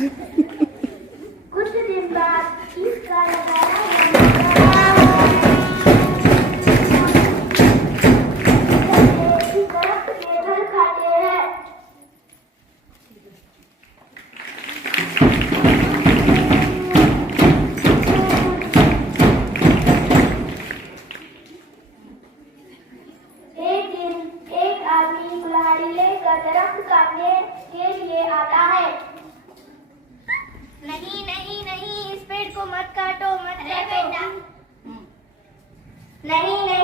कुछ दिन बाद इसका नजारा दरख्त के घर खाते हैं। एक दिन एक आदमी कुल्हाड़ी लेकर दरख्त काटने के लिए आता है। नहीं नहीं नहीं, इस पेड़ को मत काटो, मत काटो। नहीं नहीं